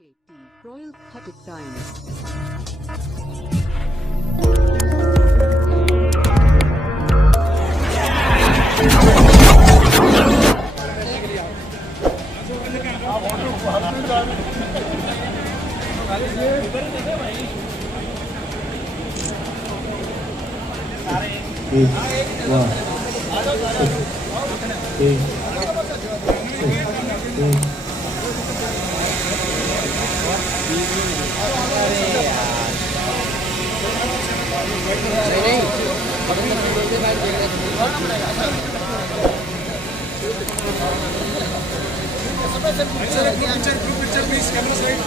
KT Royal Patek Diamond. Picture, please. Camera side.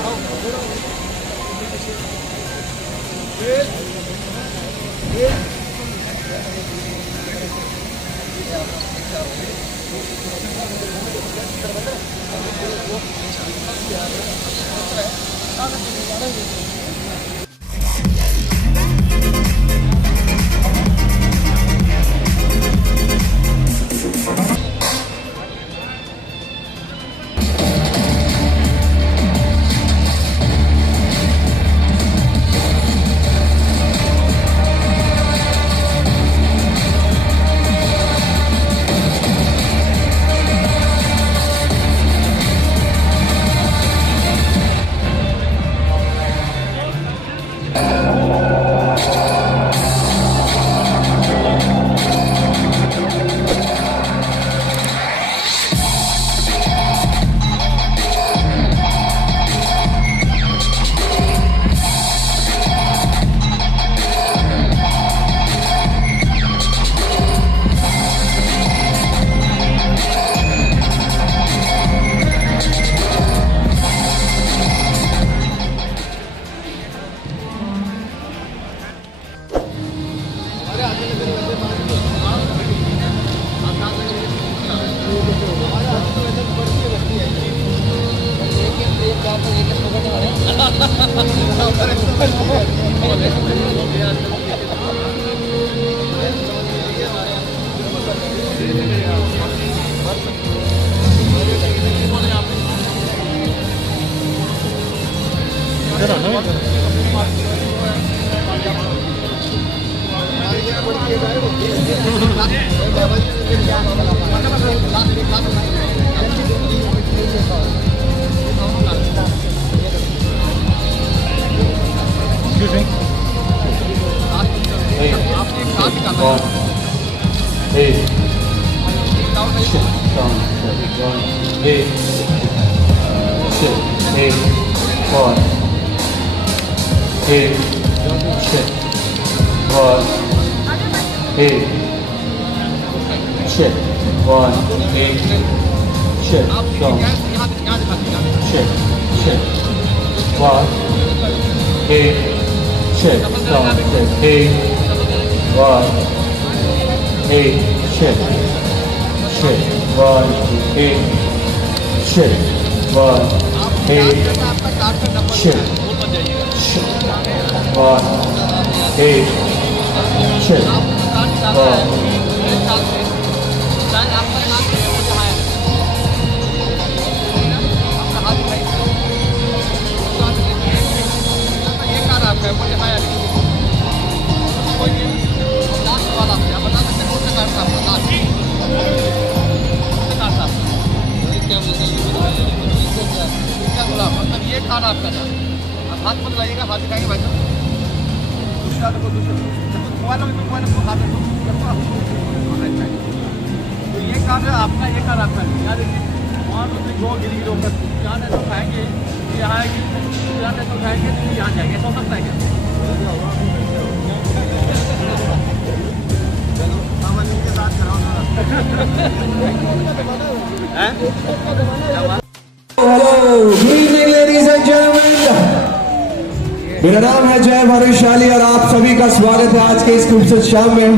मेरा नाम है जय भानुशाली और आप सभी का स्वागत है आज के इस खूबसूरत शाम में।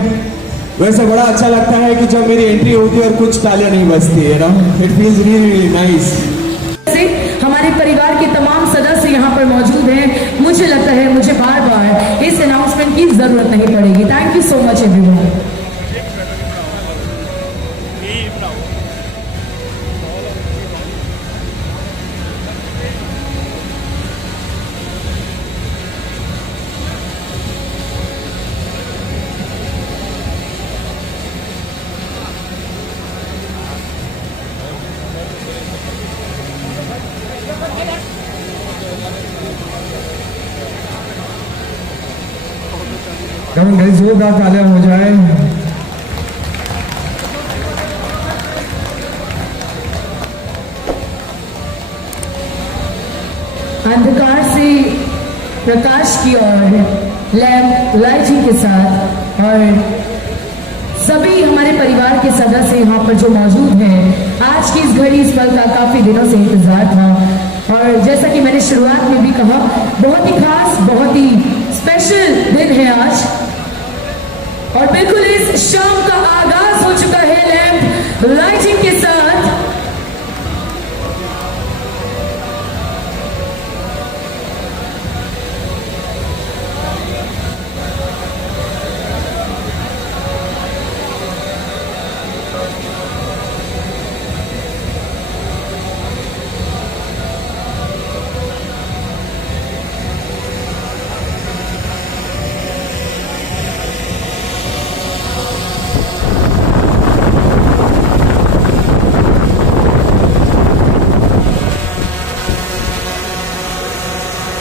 वैसे बड़ा अच्छा लगता है कि जब मेरी एंट्री होती है और कुछ तालियां नहीं बजती है ना, इट फील्स रियली नाइस। हमारे परिवार के तमाम सदस्य यहाँ पर मौजूद हैं। मुझे लगता है मुझे बार बार इस अनाउंसमेंट की जरूरत नहीं पड़ेगी। Thank you so much everyone. Come on guys, जोरदार तालियां हो जाए। अंधकार से प्रकाश की ओर लैम्प लाइटिंग के साथ और सभी हमारे परिवार के सदस्य यहाँ पर जो मौजूद हैं, आज की इस घड़ी इस पल का काफी दिनों से इंतजार था और जैसा कि मैंने शुरुआत में भी कहा, बहुत ही खास, बहुत ही स्पेशल दिन है आज और बिल्कुल इस शाम का आगाज हो चुका है लैम्प लाइटिंग के साथ।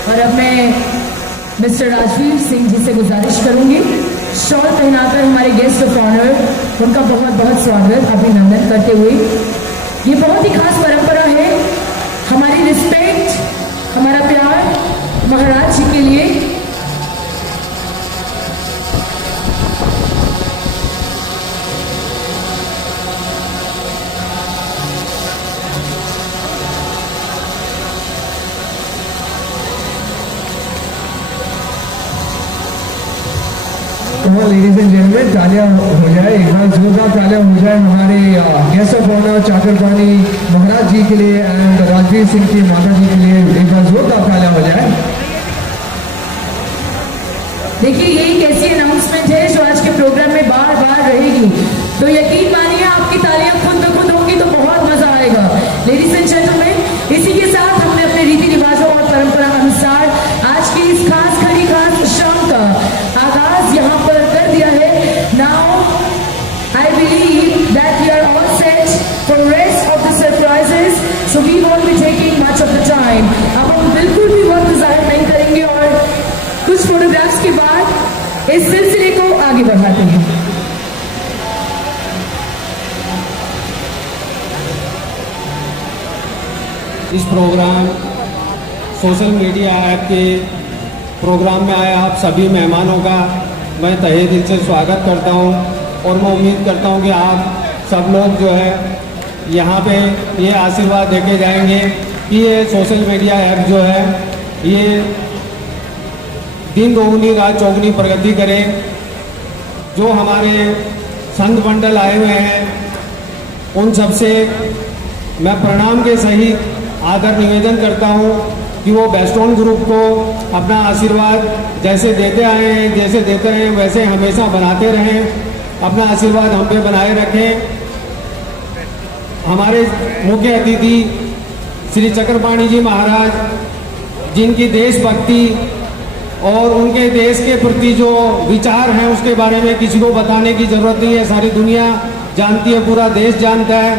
और अब मैं मिस्टर राजवीर सिंह जी से गुजारिश करूंगी, शॉल पहनाकर हमारे गेस्ट ऑफ ऑनर उनका बहुत बहुत स्वागत अभिनंदन करते हुए। ये बहुत ही खास परंपरा है, हमारी रिस्पेक्ट, हमारा प्यार महाराज जी के लिए। लेडीज एंड जेंटलमैन, तालियां हो जाए, एक बार जोरदार तालियां हो जाए हमारे गेस्ट ऑफ ऑनर चाकरपानी महाराज जी के लिए एंड राजवीर सिंह की माता जी के लिए एक बार जोरदार तालियां हो जाए। देखिए, ये एक ऐसी अनाउंसमेंट है जो आज के प्रोग्राम में बार बार रहेगी, तो यकीन मानिए आपकी तालियां खुद ब खुद होंगी तो बहुत मजा आएगा। लेडीज एंड जेंटलमैन, इसी के साथ हमने अपने रीति रिवाजों और परंपरा अनुसार आज की इस खास घड़ी खास शाम का आगाज यहाँ पर कर दिया है। Now I believe that we are all set for rest of the surprises, so we won't be taking much of the time. अब हम बिल्कुल भी वक्त जाहिर नहीं करेंगे और कुछ फोटोग्राफ्स के बाद इस सिलसिले को आगे बढ़ाते हैं। इस प्रोग्राम सोशल मीडिया ऐप के प्रोग्राम में आए आप सभी मेहमानों का मैं तहे दिल से स्वागत करता हूं और मैं उम्मीद करता हूं कि आप सब लोग जो है यहाँ पे ये आशीर्वाद देके जाएंगे कि ये सोशल मीडिया ऐप जो है ये दिन दोगुनी रात चौगुनी प्रगति करे। जो हमारे संत मंडल आए हुए हैं उन सबसे मैं प्रणाम के सहित आदर निवेदन करता हूं कि वो बेस्टोन ग्रुप को अपना आशीर्वाद जैसे देते आए हैं, जैसे देते हैं वैसे हमेशा बनाते रहें, अपना आशीर्वाद हम पे बनाए रखें। हमारे मुख्य अतिथि श्री चक्रपाणी जी महाराज, जिनकी देशभक्ति और उनके देश के प्रति जो विचार हैं उसके बारे में किसी को बताने की जरूरत नहीं है, सारी दुनिया जानती है, पूरा देश जानता है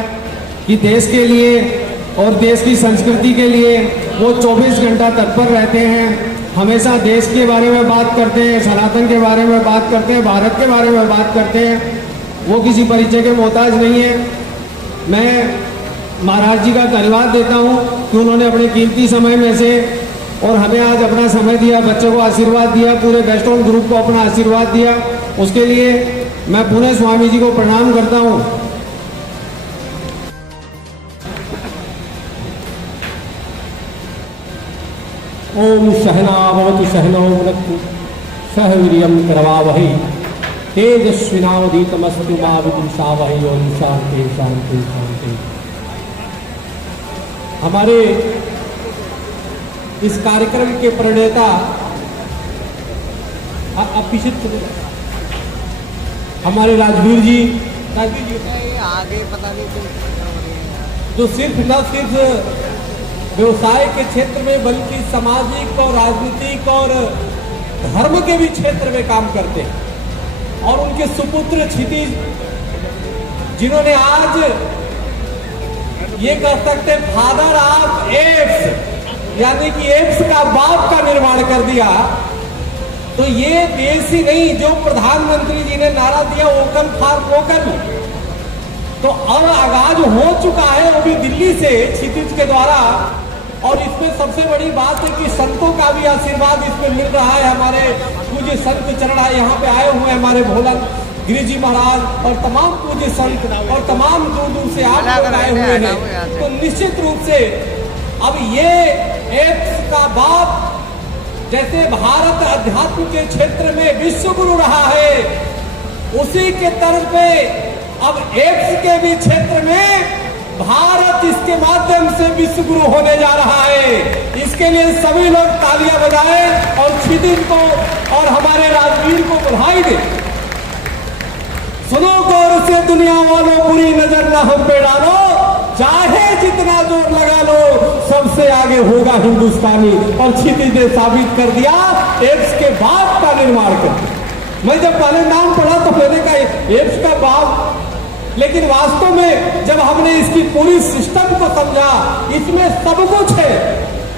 कि देश के लिए और देश की संस्कृति के लिए वो 24 घंटा तत्पर रहते हैं। हमेशा देश के बारे में बात करते हैं, सनातन के बारे में बात करते हैं, भारत के बारे में बात करते हैं, वो किसी परिचय के मोहताज नहीं है। मैं महाराज जी का धन्यवाद देता हूँ कि उन्होंने अपने कीमती समय में से और हमें आज अपना समय दिया, बच्चों को आशीर्वाद दिया, पूरे बेस्टोन ग्रुप को अपना आशीर्वाद दिया, उसके लिए मैं पुणे स्वामी जी को प्रणाम करता हूँ। ओम सहना भवतु सहनौ भुनक्तु सह वीर्यं करवावहै तेजस्विनावधीतमस्तु मा विद्विषावहै। ओम शांति शांति शांति। हमारे इस कार्यक्रम के प्रणेता हमारे राजवीर जी आगे पता नहीं जो न सिर्फ व्यवसाय के क्षेत्र में बल्कि सामाजिक और राजनीतिक और धर्म के भी क्षेत्र में काम करते हैं, और उनके सुपुत्र क्षितिज जिन्होंने आज ये कह सकते हैं फादर ऑफ एप्स यानी कि एप्स का बाप का निर्माण कर दिया, तो ये देश ही नहीं, जो प्रधानमंत्री जी ने नारा दिया वोकल फॉर वोकल, तो अब आगाज हो चुका है वो भी दिल्ली से क्षितिज के द्वारा। और इसमें सबसे बड़ी बात है कि संतों का भी आशीर्वाद इसमें मिल रहा है। हमारे पूज्य संत चरण यहाँ पे आए हुए हमारे भोला गिरी जी महाराज और तमाम पूज्य संत और तमाम दूर दूर से आप लोग आए हुए हैं। तो निश्चित रूप से अब ये एप्स का बाप, जैसे भारत अध्यात्म के क्षेत्र में विश्व गुरु रहा है, उसी के तर्ज पे अब एप्स के भी क्षेत्र में भारत इसके माध्यम से विश्व गुरु होने जा रहा है। इसके लिए सभी लोग तालियां बजाएं और क्षितिज को और हमारे राजवीर को बधाई दें। सुनो गौर से दुनिया वालों, बुरी नजर ना हम पे डालो, चाहे जितना जोर लगा लो, सबसे आगे होगा हिंदुस्तानी। और क्षितिज ने साबित कर दिया एप्स के बाप का निर्माण कर। मैं जब पहले नाम पढ़ा तो मैंने कहा एप्स का बाप, लेकिन वास्तव में जब हमने इसकी पूरी सिस्टम को समझा, इसमें सब कुछ है।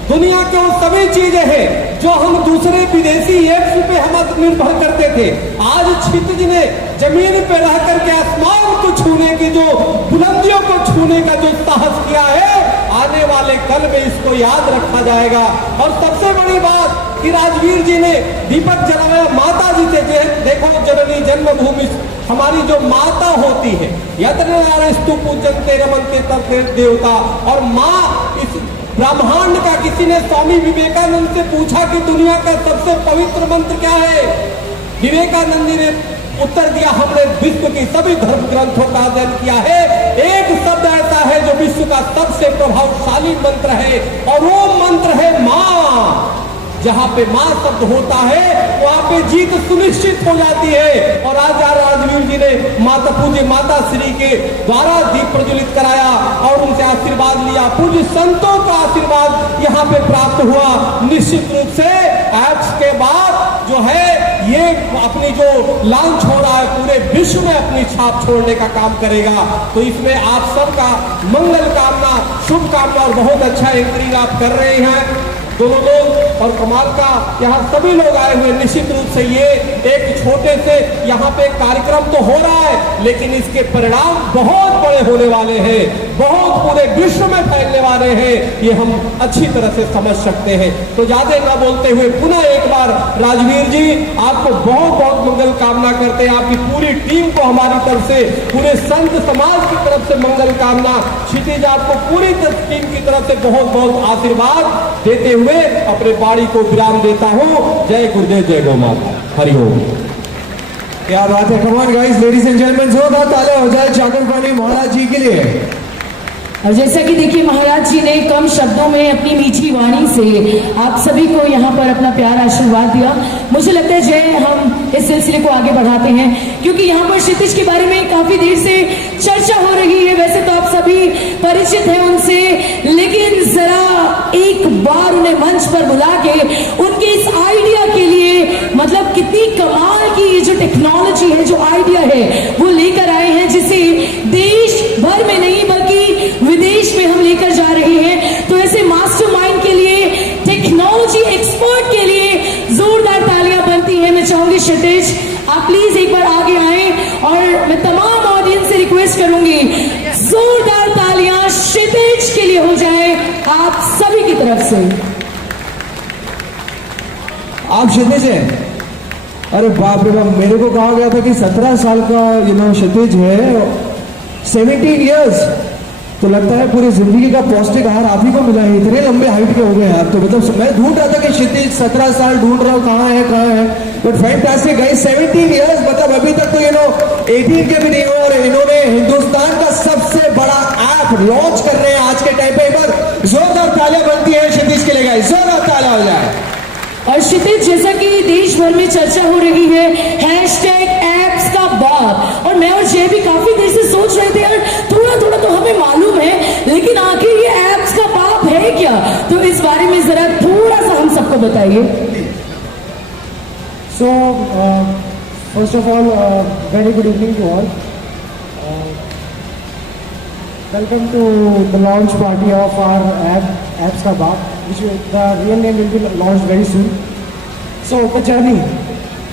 दुनिया के वो सभी चीजें हैं जो हम दूसरे विदेशी एप्स पे हम निर्भर करते थे। आज क्षितिज ने जमीन पे रह करके आसमान को छूने की, जो बुलंदियों को छूने का जो साहस किया है, आने वाले कल में इसको याद रखा जाएगा। और सबसे बड़ी बात कि राजवीर जी ने दीपक जलाया माता जी से। देखो जननी जन्मभूमि, हमारी जो माता होती है, यत्र स्तु पूजन्ते रमन्ते तत्र देवता। और माँ, इस ब्रह्मांड का किसी ने स्वामी विवेकानंद से पूछा कि दुनिया का सबसे पवित्र मंत्र क्या है? विवेकानंद जी ने उत्तर दिया, हमने विश्व की सभी धर्म ग्रंथों का अध्ययन किया है, एक शब्द ऐसा है जो विश्व का सबसे प्रभावशाली मंत्र है, और वो मंत्र है माँ। जहां पे मां शब्द होता है वहां पे जीत सुनिश्चित हो जाती है। और आज राजवीर जी ने माता पूज्य माता श्री के द्वारा दीप प्रज्वलित कराया और उनसे आशीर्वाद लिया। पूज्य संतों का आशीर्वाद यहाँ पे प्राप्त हुआ। निश्चित रूप से एप्स के बाद जो है ये अपनी जो लॉन्च हो रहा है पूरे विश्व में अपनी छाप छोड़ने का काम करेगा। तो इसमें आप सबका मंगल कामना, शुभकामना और बहुत अच्छा एंकरिंग आप कर रहे हैं दोनों लोग। और कमाल का यहाँ सभी लोग आए हुए। निश्चित रूप से ये एक छोटे से यहाँ पे कार्यक्रम तो हो रहा है, लेकिन इसके परिणाम बहुत बड़े होने वाले हैं, बहुत पूरे विश्व में फैलने वाले हैं, ये हम अच्छी तरह से समझ सकते हैं। तो ज्यादा न बोलते हुए पुनः एक बार राजवीर जी आपको बहुत बहुत मंगल कामना करते हैं। आपकी पूरी टीम को हमारी तरफ से, पूरे संत समाज की तरफ से मंगल कामना। क्षितिज आपको पूरी टीम की तरफ से बहुत बहुत आशीर्वाद देते हुए अपने बाड़ी को विराम देता हूं। जय गुरुदेव, जय गौ माता, हरिओम। क्या बात है। Come on guys, ladies and gentleman, जोरदार तालियां हो जाए चाकर पानी महाराज जी के लिए। और जैसा कि देखिए महाराज जी ने कम शब्दों में अपनी मीठी वाणी से आप सभी को यहाँ पर अपना प्यार आशीर्वाद दिया। मुझे लगता है जय हम इस सिलसिले को आगे बढ़ाते हैं, क्योंकि यहाँ पर क्षितिज के बारे में काफी देर से चर्चा हो रही है। वैसे तो आप सभी परिचित हैं उनसे, लेकिन जरा एक बार उन्हें मंच पर बुला के उनके इस आइडिया के लिए, मतलब कितनी कमाल की ये जो टेक्नोलॉजी है, जो आइडिया है वो लेकर आए हैं, जिसे देश भर में नहीं बल्कि विदेश में हम लेकर जा रहे हैं। तो ऐसे मास्टरमाइंड के लिए, टेक्नोलॉजी एक्सपर्ट के लिए जोरदार तालियां बनती हैं। मैं चाहूंगी क्षितिज आप प्लीज एक बार आगे आए, और मैं तमाम ऑडियंस से रिक्वेस्ट करूंगी जोरदार तालियां क्षितिज के लिए हो जाए आप सभी की तरफ से। आप क्षितिज हैं? अरे बाप रे बाप, मेरे को कहा गया था कि 17 साल का क्षितिज है, 17 इयर्स। तो लगता है पूरी जिंदगी का पौष्टिक आहार आप ही को मिला है, इतने लंबे हाइट के हो गए आप। तो मतलब मैं ढूंढ रहा था कि क्षितिज 17 साल ढूंढ रहा हूँ कहाँ है। बट फैंटास्टिक गाइस, 17 इयर्स, मतलब अभी तक तो 18 के भी नहीं हुए और इन्होंने हिंदुस्तान का सबसे बड़ा ऐप लॉन्च कर रहे हैं आज के टाइम पे। एक बार जोरदार तालियां बनती है क्षितिज के लिए गाइस, जोरदार तालियां हो जाए। और क्षितिज, जैसा कि देश भर में चर्चा हो रही है #एप्स का बाप, और मैं और जय भी काफी देर से सोच रहे थे यार थोड़ा थोड़ा तो हमें मालूम है, लेकिन आखिर ये एप्स का बाप है क्या? तो इस बारे में जरा थोड़ा सा हम सबको बताइए। So first of all very good evening to all. Welcome to the launch party of our apps ka baap, which the real name will be launched very soon. So the journey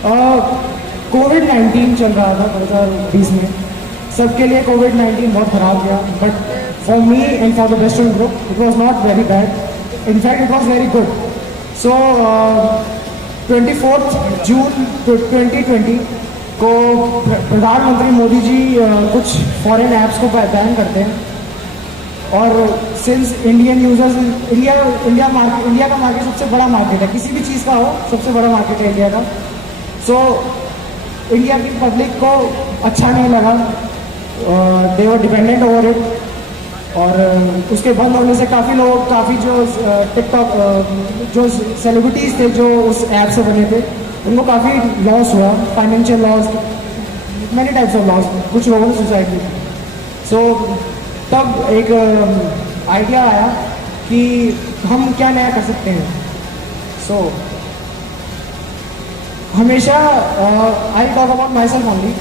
कोविड-19 चल रहा था 2020 में, सबके लिए कोविड-19 बहुत ख़राब गया, but for me and for the western group it was not very bad, in fact it was very good. So 24 जून 2020 को प्रधानमंत्री मोदी जी कुछ फॉरेन ऐप्स को बैन करते हैं, और सिंस इंडियन यूजर्स, इंडिया का मार्केट सबसे बड़ा मार्केट है, किसी भी चीज़ का हो सबसे बड़ा मार्केट है इंडिया का. सो इंडिया की पब्लिक को अच्छा नहीं लगा, दे वर डिपेंडेंट ओवर इट, और उसके बंद होने से काफ़ी लोग, काफ़ी जो टिकटॉक जो सेलिब्रिटीज़ थे जो उस ऐप से बने थे, उनको काफ़ी लॉस हुआ, financial loss, many types of loss, कुछ लोगों ने सुसाइड की. सो तब एक आइडिया आया कि हम क्या नया कर सकते हैं. सो हमेशा I talk about my self only.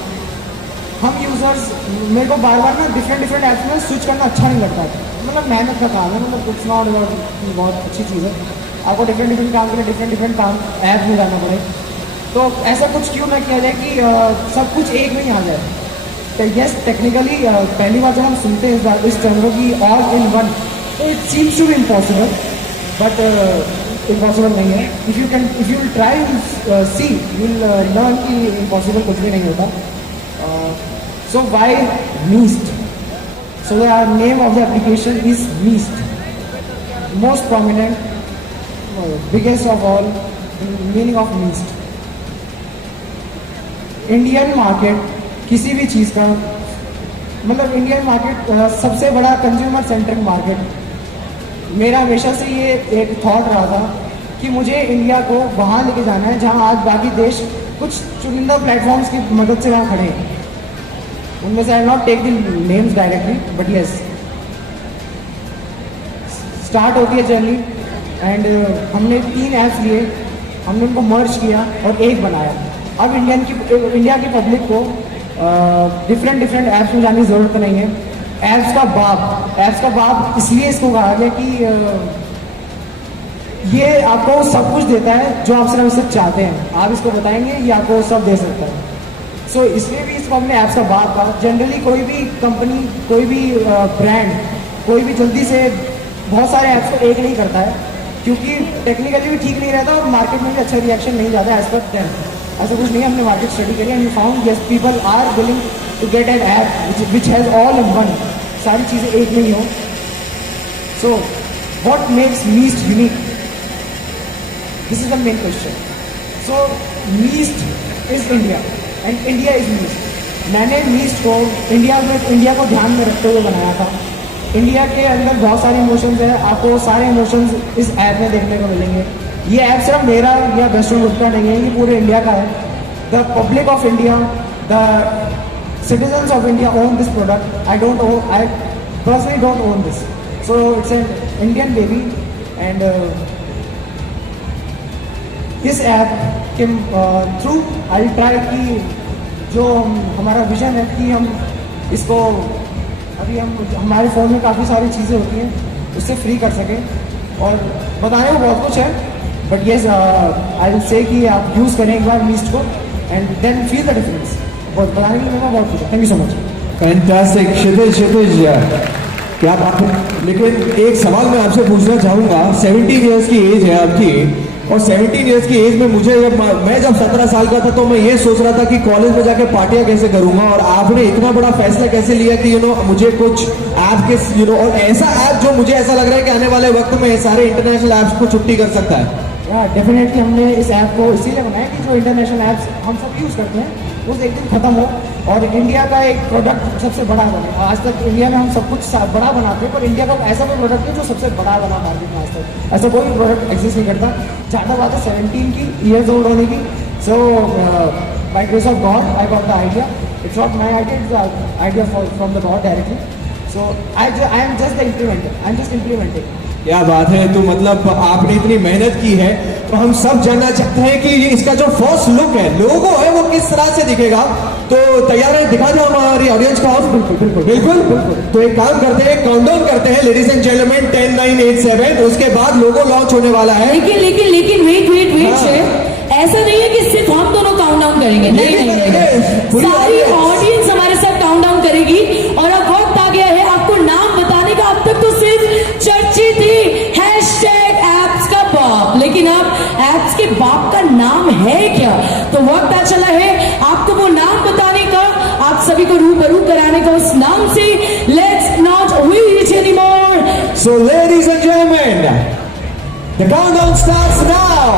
हम यूज़र्स, मेरे को बार बार ना डिफरेंट ऐप्स में स्विच करना अच्छा नहीं लगता. मतलब मेहनत का काम है, मतलब इट्स नॉट बहुत अच्छी चीज़ है. आपको डिफरेंट काम के लिए डिफरेंट काम ऐप में जाना पड़े. तो ऐसा कुछ क्यों ना किया जाए कि सब कुछ एक में ही आ जाए. तो यस, टेक्निकली पहली बार जब हम सुनते हैं इस टर्म को कि ऑल इन वन, तो it seems to be impossible, but impossible नहीं है. If you try see, you will learn कि इम्पॉसिबल कुछ भी नहीं होता. So why Meest? So the name of the application is Meest, most prominent, biggest of all, meaning of Meest. Indian market किसी भी चीज़ का, मतलब इंडियन मार्केट सबसे बड़ा कंज्यूमर सेंट्रिक मार्केट. मेरा हमेशा से ये एक थॉट रहा था कि मुझे इंडिया को वहाँ लेके जाना है जहाँ आज बाकी देश कुछ चुनिंदा प्लेटफॉर्म्स की मदद से वहाँ खड़े हैं. उनमें से I not take the names directly, but yes, start होती है जर्नी, एंड हमने 3 ऐप्स लिए, हमने उनको मर्ज किया और एक बनाया. अब इंडिया की पब्लिक को डिफरेंट ऐप्स में जाने की ज़रूरत नहीं है. ऐप्स का बाप इसलिए इसको कहा गया कि ये आपको सब कुछ देता है जो आप सिर्फ इससे चाहते हैं. आप इसको बताएंगे, ये आपको सब दे सकता है. सो इसलिए भी इसको हमने ऐप्स का बाप कहा. जनरली कोई भी कंपनी, कोई भी ब्रांड, कोई भी जल्दी से बहुत सारे ऐप्स को एक नहीं करता है, क्योंकि टेक्निकली भी ठीक नहीं रहता और मार्केट में भी अच्छा रिएक्शन नहीं जाता एज पर देम. ऐसा कुछ नहीं है. हमने मार्केट स्टडी करी and we found yes, people are willing to get an app which has all in one, सारी चीज़ें एक में ही हो. So what makes Meest unique? This is the main question. So Meest is India and India is Meest. मैंने Meest को India को ध्यान में रखते हुए बनाया था. इंडिया के अंदर बहुत सारे इमोशंस हैं, आपको सारे इमोशंस इस ऐप में देखने को मिलेंगे. ये ऐप सिर्फ मेरा या वेस्टर्न ग्रुप का नहीं है, ये पूरे इंडिया का है. The public of India, the citizens of India own this product. I personally don't own this. So it's an Indian baby, and इस ऐप के थ्रू आई ट्राई कि जो हमारा विजन है कि हम इसको, अभी हमारे फ़ोन में काफ़ी सारी चीज़ें होती हैं, उससे फ्री कर सकें. और बताने को बहुत कुछ है, but yes, I will say कि आप यूज़ करें एक बार मीस्ट को and then feel the difference. बहुत बताने के लिए मेरा बहुत कुछ है. Thank you so much. Fantastic. Kshitij क्या बात है. लेकिन एक सवाल मैं आपसे पूछना चाहूँगा. 17 ईयर्स की एज है आपकी, और 17 ईयर्स की एज में मैं जब 17 साल का था तो मैं ये सोच रहा था कि कॉलेज में जाके पार्टियां कैसे करूंगा, और आपने इतना बड़ा फैसला कैसे लिया कि मुझे कुछ ऐप के और ऐसा ऐप जो मुझे ऐसा लग रहा है कि आने वाले वक्त में सारे इंटरनेशनल ऐप्स को छुट्टी कर सकता है. डेफिनेटली हमने इस ऐप को इसीलिए बनाया कि जो इंटरनेशनल ऐप्स हम सब यूज़ करते हैं वो एक दिन खत्म हो और इंडिया का एक प्रोडक्ट सबसे बड़ा बने. आज तक इंडिया में हम सब कुछ बड़ा बनाते हैं, पर इंडिया का ऐसा कोई प्रोडक्ट है जो सबसे बड़ा बना मार्केट में. आज तक ऐसा कोई प्रोडक्ट एग्जिस्ट नहीं करता. ज़्यादा बात है 17 की ईयर्स ओल्ड होने की. So by grace of God I got the idea. It's not my idea, it's idea from the God directly. So I am just the implementer. I am just implementing. क्या बात है. तो मतलब आपने इतनी मेहनत की है, तो हम सब जानना चाहते हैं कि इसका जो फर्स्ट लुक है, लोगो है, वो किस तरह से दिखेगा. तो तैयार है, दिखा दो हमारी ऑडियंस को. बिल्कुल. तो एक काम करते हैं, काउंटडाउन करते हैं लेडीज एंड जेंटलमैन. 10 9 8 7. उसके बाद लोगो लॉन्च होने वाला है. लेकिन वेट ऐसा नहीं है कि सिर्फ हम दोनों काउंटडाउन करेंगे। नहीं नहीं नहीं, पूरी सारी audience। ऑडियंस हमारे साथ काउंटडाउन करेगी और अब वक्त आ गया है आपको नाम बताने का। अब तक तो सिर्फ चर्चित थी हैशटैग एप्स का बाप, लेकिन अब एप्स के बाप का नाम है क्या? तो वक्त आ चला है आपको वो नाम बताने का, आप सभी को रूबरू कराने का उस नाम से। Let's not wait anymore. So, ladies and gentlemen, the countdown starts now.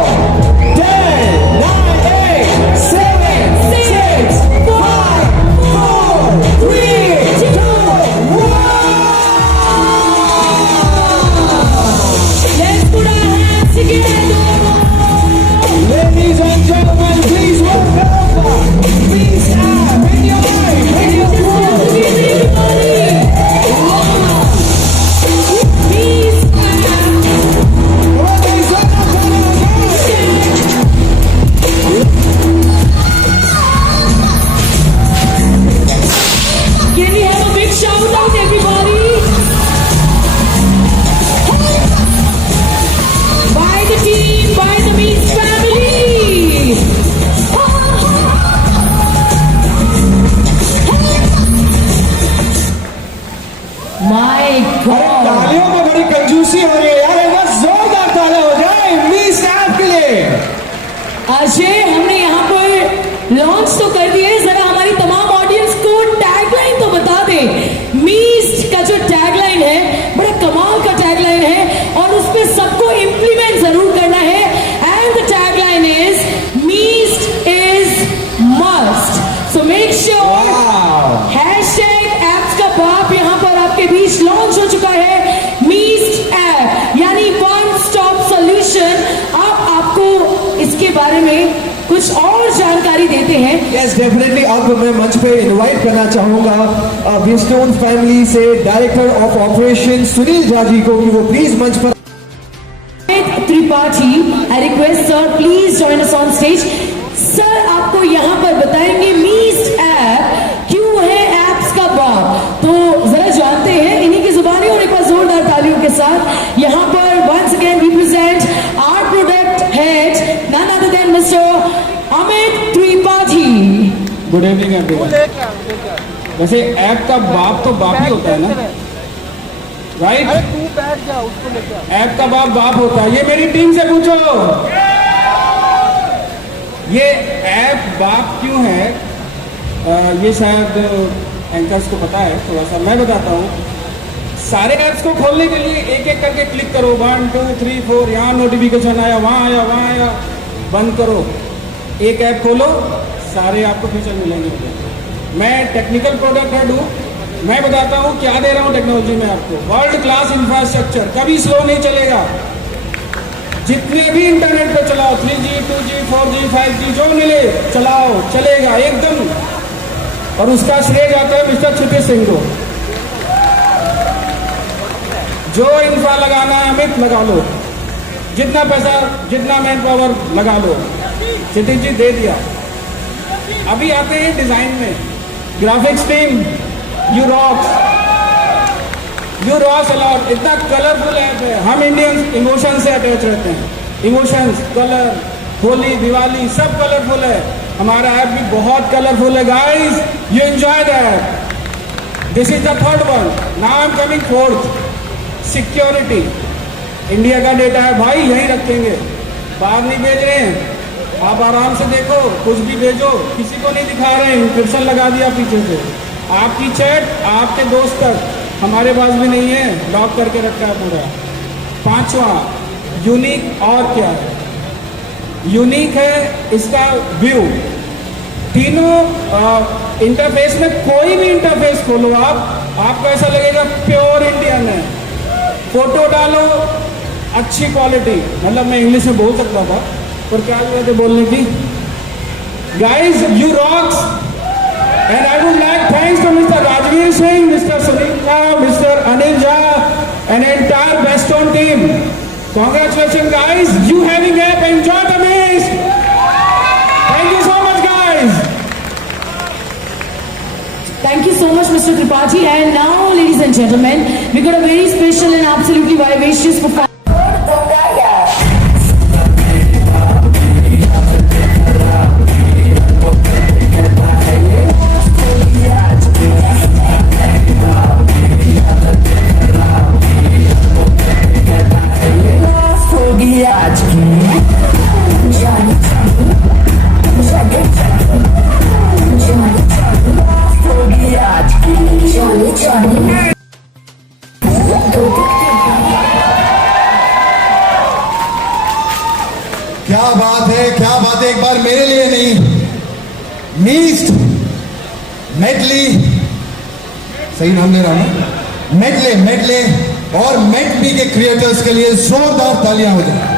10, 9, 8, 7, 6, 5, 4, 3, 2, 1. Let's put our hands together. Ladies and gentlemen, please welcome. Please have in your life, in your world. Can we have a big shout out, everybody? By the team, by the Meets family. My God. तालियों में बड़ी कंजूसी हो रही है यार, एक बार जोरदार तालियां हो जाए मीस ऐप के लिए। अजय, हमने यहाँ पर लॉन्च तो कर दिए, जरा हमारी तमाम ऑडियंस को टैगलाइन तो बता दे। मीस्ट का जो टैगलाइन है बड़ा कमाल का टैगलाइन है और उस पे सबको इंप्लीमेंट जरूर करना है। And the tagline is Meest is must. So make sure hashtag apps का बाप यहाँ पर आपके बीच लॉन्च हो चुका है। मीस्ट ऐप यानी वन स्टॉप सॉल्यूशन। अब आपको इसके बारे में कुछ और जानकारी देते हैं। Yes definitely. अब मैं मंच पे इनवाइट करना चाहूंगा ब्रिजस्टोन फैमिली से director of operation Sunil Jha ji को कि वो प्लीज मंच पर। Tripathi, I request sir please join us on stage. Sir आपको यहाँ पर बताएंगे मीस्ट ऐप क्यों है एप्स का बाप, तो जरा जानते हैं इन्हीं की जुबानी और एक बार जोरदार तालियों के साथ। यहाँ पर once again represent our product head none other than mister Amit Tripathi. Good evening everyone. वैसे ऐप का बाप तो बाप ही होता है ना, राइट? ऐप का बाप बाप होता है। ये मेरी टीम से पूछो, ये ऐप बाप क्यों है? ये शायद एंकर्स को पता है, थोड़ा सा मैं बताता हूँ। सारे ऐप्स को खोलने के लिए एक एक करके क्लिक करो, 1 2 3 4, यहाँ नोटिफिकेशन आया, वहाँ आया, वहाँ आया, बंद करो। एक ऐप खोलो, सारे आपको फीचर मिलेंगे। मैं टेक्निकल प्रोडक्ट हेड हूँ, मैं बताता हूँ क्या दे रहा हूँ टेक्नोलॉजी में आपको। वर्ल्ड क्लास इंफ्रास्ट्रक्चर, कभी स्लो नहीं चलेगा। जितने भी इंटरनेट पे चलाओ, 3G 2G 4G 5G जो मिले चलाओ, चलेगा एकदम। और उसका श्रेय जाता है मिस्टर क्षितिज सिंह को। जो इंफ्रा लगाना है अमित लगा लो, जितना पैसा जितना मैन पावर लगा लो, क्षितिज जी दे दिया। अभी आते हैं डिजाइन में। Graphics team you rocks a lot. इतना कलरफुल ऐप है। हम इंडियन इमोशन से अटैच रहते हैं। इमोशंस, कलर, होली, दिवाली सब कलरफुल है। हमारा ऐप भी बहुत कलरफुल है guys, you enjoy that. This is the third one. Now I am coming fourth, security. India का डेटा है भाई, यहीं रखेंगे, बाहर नहीं भेज रहे हैं। आप आराम से देखो, कुछ भी भेजो, किसी को नहीं दिखा रहे हैं। इंक्रिप्शन लगा दिया पीछे से। आपकी चैट आपके दोस्त तक, हमारे पास भी नहीं है, लॉक करके रखा है पूरा। पांचवा यूनिक। और क्या है यूनिक है? इसका व्यू। तीनों इंटरफेस में कोई भी इंटरफेस खोलो आपको ऐसा लगेगा प्योर इंडियन है। फोटो डालो, अच्छी क्वालिटी। मतलब मैं इंग्लिश में बोल सकता था पर क्या जरूरत है बोलने की। Guys you rocks and I would like thanks to mister Rajveer Singh, mister Sunil Jha, mister Anil Jha and entire Bridgestone team. Congratulations guys, you having app, enjoy the Meest. Thank you so much guys. Thank you so much Mr. Tripathi. And now ladies and gentlemen, we got a very special and absolutely vivacious performance. क्या बात है, क्या बात है। एक बार मेरे लिए नहीं, मीस्ट मेटली, सही नाम ले रहा हूं ना, मेटले और मेटमी के क्रिएटर्स के लिए जोरदार तालियां हो जाए।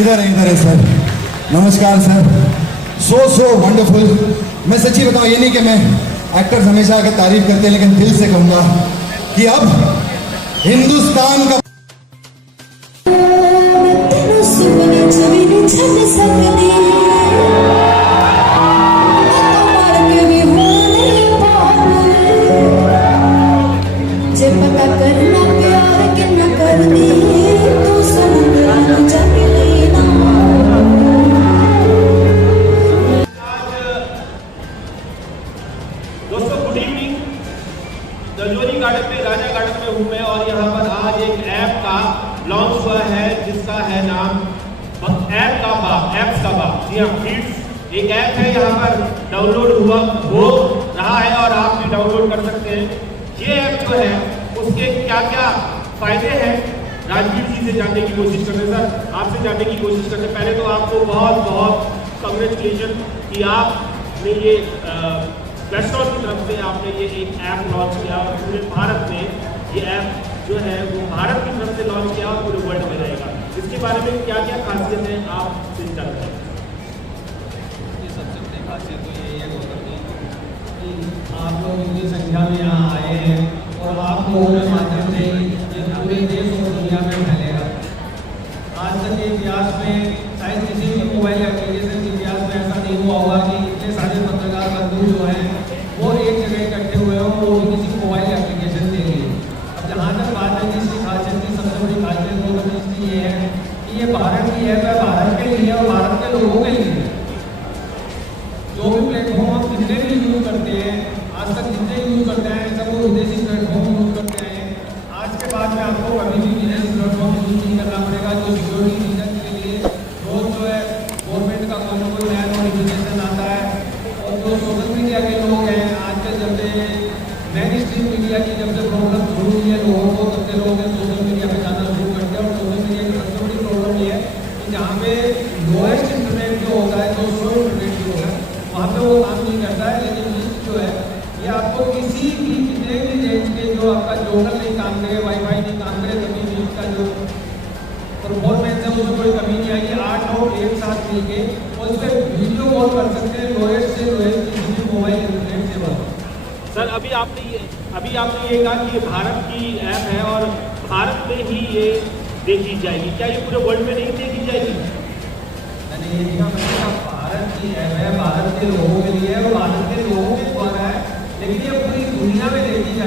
इधर है सर, नमस्कार सर। So wonderful. मैं सच्ची बताऊं, ये नहीं कि मैं एक्टर्स हमेशा आकर तारीफ करते हैं, लेकिन दिल से कहूंगा कि अब हिंदुस्तान का पता करना प्यार के न कर दे तो सुन कर जाके लेना। दोस्तों गुड इवनिंग। दलजोरी गार्डन में, राजा गार्डन में हूँ मैं, और यहाँ पर आज एक ऐप का लॉन्च हुआ है जिसका है नाम ऐप्स का बाप। जी हाँ किड्स एक ऐप है, यहाँ पर डाउनलोड हो रहा है और आप भी डाउनलोड कर सकते हैं। ये ऐप जो है उसके क्या क्या फायदे हैं राजवीर जी से जानने की कोशिश करते हैं। सर आपसे जानने की कोशिश करते हैं। पहले तो आपको बहुत बहुत कांग्रेचुलेशन कि आपने ये प्लेस्टोर की तरफ से आपने ये एक ऐप लॉन्च किया और पूरे भारत में ये ऐप जो है वो भारत की तरफ से लॉन्च किया और पूरे वर्ल्ड में रहेगा। इसके बारे में क्या क्या खासियत है आप चिंता करें। ये सबसे बड़ी खासियत तो यही है गौतम जी कि आप लोग इतनी संख्या में यहाँ आए हैं और आप लोगों के माध्यम से ये पूरे देश और दुनिया में फैलेगा। आज तक के इतिहास में शायद किसी भी मोबाइल एप्लीकेशन के इतिहास में ऐसा नहीं हुआ होगा कि इतने सारे पत्रकार बंधु जो हैं वो एक जगह इकट्ठे हुए हों वो भी किसी मोबाइल एप्लीकेशन के लिए। अब जहाँ तक बात है इसकी खासियत की, सबसे बड़ी खासियत वो तो इसकी ये है कि ये भारत की ऐप है, भारत के लिए और भारत के लोगों के लिए। जो भी प्लेटफॉर्म हम जितने भी यूज करते हैं, आज तक जितने यूज करते हैं सब वो विदेशी प्लेटफॉर्म यूज करते हैं। आज के बाद में आपको कभी भी विदेशी प्लेटफॉर्म यूज नहीं करना पड़ेगा। जो सिक्योरिटी रीजन के लिए रोज जो है गवर्नमेंट का कोई ना कोई नया नोटिफिकेशन आता है, और जो सोशल मीडिया के लोग हैं आजकल जब से मेन स्ट्रीम मीडिया की जब से प्रॉब्लम शुरू हुई है लोगों को, तब से लोग सोशल मीडिया पे जाना शुरू कर दिया। और सोशल मीडिया की सबसे बड़ी प्रॉब्लम ये है कि जहाँ पे लोएस्ट इंटरनेट जो होता है, जो स्लो इंटरनेट जो होता है, वहाँ पे वो काम नहीं करता है। लेकिन लिस्ट जो है ये आपको किसी भी कितने भी रेंज के जो आपका जोनल नहीं काम करे, वाईफाई नहीं काम करे, तभी लिस्ट का जो परफॉर्मेंस है उसमें कोई कमी नहीं आएगी। 8 लोग एक साथ मिलके और उस पर वीडियो कॉल कर सकते हैं लोएस्ट से लोएस्ट किसी भी मोबाइल इंटरनेट से बस। सर अभी आपने ये कहा कि ये भारत की ऐप है और भारत में ही ये देखी जाएगी, क्या ये पूरे वर्ल्ड में नहीं देखी जाएगी? मैंने ये कहा भारत की ऐप है, भारत के लोगों के लिए और भारत के लोगों के द्वारा है, लेकिन ये पूरी दुनिया में देखी जाएगी।